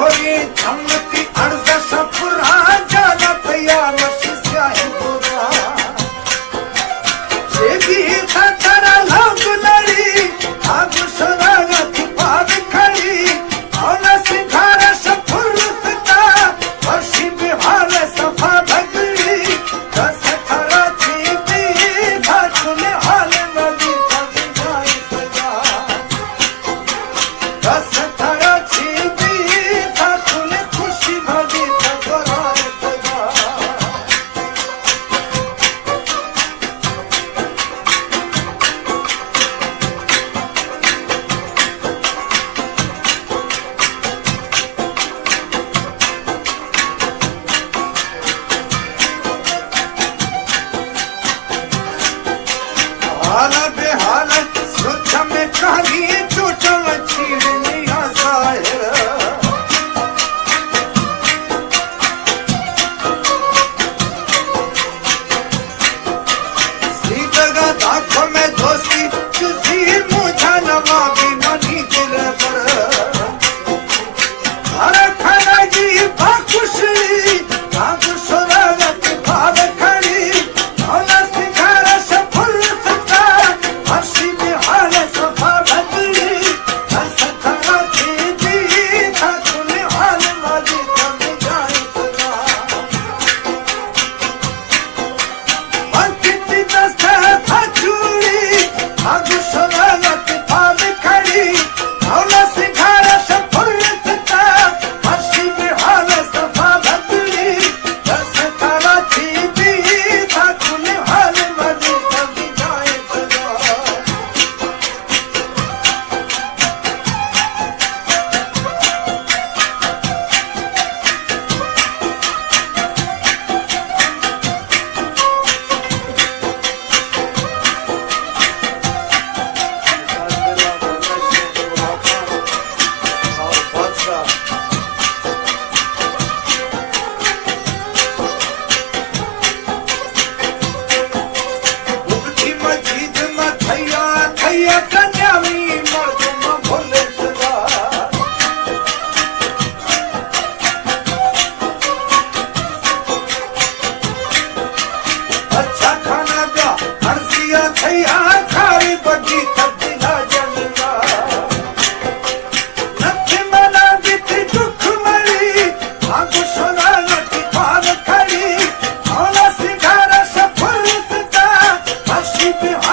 गोरी चमती अर्ज सपुरा जाना तैयार स्याही गोरा सेवी खतरा लोग लड़ी आग सरागत पाग खड़ी और सिखार सफुरता वर्षी बिहार सफा भगड़ी दस खरा थी भी भाचुन हाल नदी कभी जाए बजा दस खरा थी भी भाचुन खुशी भगी तगराए बजा हाल बेहाल सोच में कहानी चोचल छीड़नी आसायर सीधगा आंखों में दोस्ती तुझी मुझा नवाबी मनी दिल पर अरे खाना जी बाकुशी भाग सुरागत भाग खड़ी और सिखार सफल सता हसी बिहार सफा भगड़ी हस खरा थी भी था तुने हाल वाली कभी जाए बजा अंकित दस्त था चूड़ी भाग सुरागत भाग खड़ी और सिखार सफल सता हसी बिहार सफा भगड़ी हस खरा थी भी था तुने हाल वाली कभी जाए बजा उगती मस्जिद में थैया थैया कन्यामी मर्दम भोले सदा अच्छा खाना दा हरसिया थैया खारी बगी तब्दीला जनगा नथी मना बीती दुख मरी आगु सोना नथी पार खड़ी और सिखार सफल सता हसी बिहार